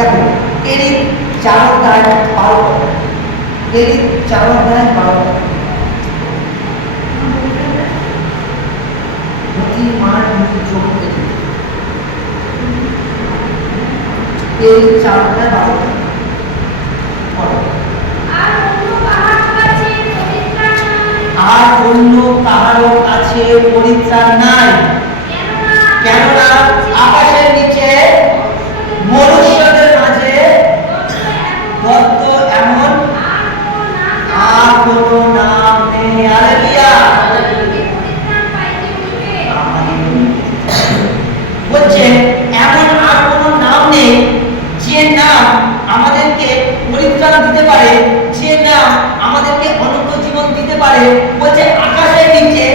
দেখো এরই 4 অধ্যায় 12, এরই 4 অধ্যায় 12 মার চোখ পেতে এই 4 অধ্যায় 12 আর অন্য কাহারও কাছে পরিত্রাণ নাই, কেননা আকাশের নিচে মনুষ্যদের মাঝে দত্ত এমন আর কোনো নাম নেই। হালেলুয়া। বলছে এমন আর কোনো নাম নেই যে নাম আমাদেরকে পরিত্রাণ দিতে পারে, যে নাম আমাদেরকে অনন্ত জীবন দিতে পারে। বলছে আকাশের নিচে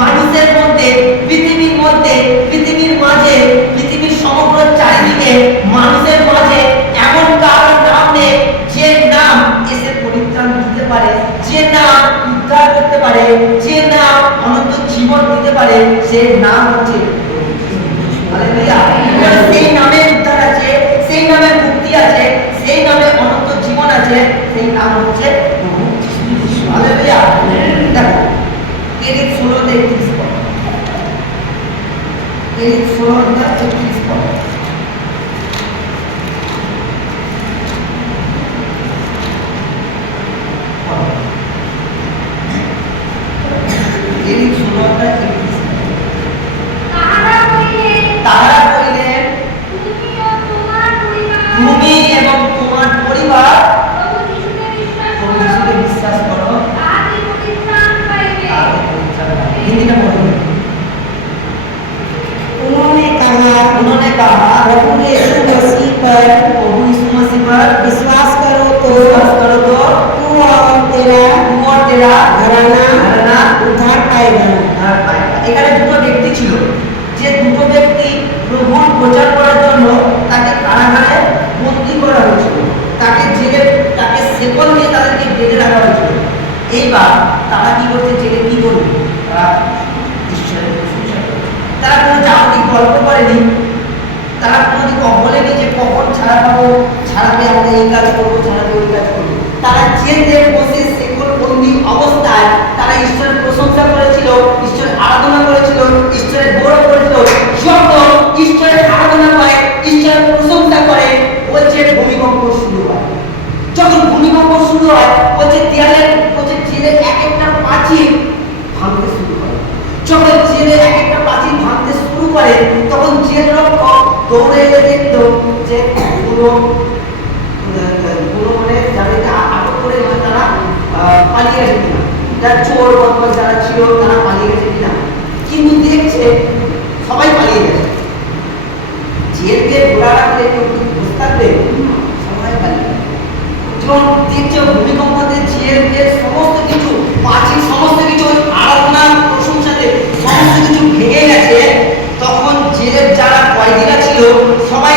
মানুষের মধ্যে, পৃথিবীর মধ্যে, পৃথিবীর মাঝে, পৃথিবীর সমগ্র চারিদিকে মানুষের মাঝে এমন কারো নাম নেই যে নাম এসে পরিত্রাণ দিতে পারে, যে নাম উদ্ধার করতে পারে, যে নাম অনন্ত জীবন দিতে পারে। সেই নাম হচ্ছে হালেলুয়া। সেই নামে উদ্ধার আছে, সেই নামে মুক্তি আছে, সেই নামে অনন্ত জীবন আছে, সেই নাম হচ্ছে প্রভু যিশু। হালেলুয়া। দেখো এর 16-31 পদ, এর 16-31 পদ। এর 16-31 তারা কইলেন তুমি এবং তোমার পরিবার প্রভু যিশুকে বিশ্বাস করো, हिंदी में बोलो। उन्होंने कहा प्रभु यीशु मसीह पर विश्वास करो तो तू और तेरा घराना उद्धार पाएगा। এখানে দুটো ব্যক্তি ছিল, যে দুটো ব্যক্তি প্রভুর প্রচার করার জন্য তাকে কারাগারে বন্দী করা হয়েছিল, তাকে জেলে, তাকে শেকল দিয়ে তাদেরকে বেঁধে রাখা হয়েছিল। এইবার তারা কি করছে, জেলে কি করবে, তারা ঈশ্বরের প্রশংসা করবে। তারা কোনো জাগতিক গল্প করেনি, তারা কোনোদিন বলেনি যে কখন ছাড়া পাবো, ছাড়াতে আমরা এই কাজ করবো, ছাড়াতে ওই কাজ করবো। তারা জেলে বসে শেকল বন্দী অবস্থায় তারা ঈশ্বরের প্রশংসা করেছিল, ঈশ্বরের আরাধনা করেছিল, ঈশ্বরের গৌরব করেছিল। যখন ঈশ্বরের আরাধনা করে, ঈশ্বরের প্রশংসা করে, বলছে ভূমিকম্প শুরু হয়। যখন ভূমিকম্প শুরু হয়, বলছে দেয়ালের, বলছে জেলে এক একটা প্রাচীর ভাঙতে শুরু করে। যখন জেলে এক একটা প্রাচীর ভাঙতে শুরু করে, তখন জেল রক্ষক দৌড়ে এসে দেখত যে পুরো মানে যাদেরকে আটক করে তারা পালিয়ে গেছে কিনা, যারা চোর বদমাশ যারা ছিল তারা পালিয়ে গেছে কিনা। কিন্তু দেখছে সবাই পালিয়ে গেছে। জেলকে ঘোরা রাখলে কেউ বসে থাকবে, সবাই পালিয়ে গেছে। যখন দেখছে ভূমিকম্পতে জেলের সমস্ত কিছু প্রাচীর, সমস্ত কিছু আরাধনার প্রশংসাতে সমস্ত কিছু ভেঙে গেছে, তখন জেলের যারা কয়েদিরা ছিল সবাই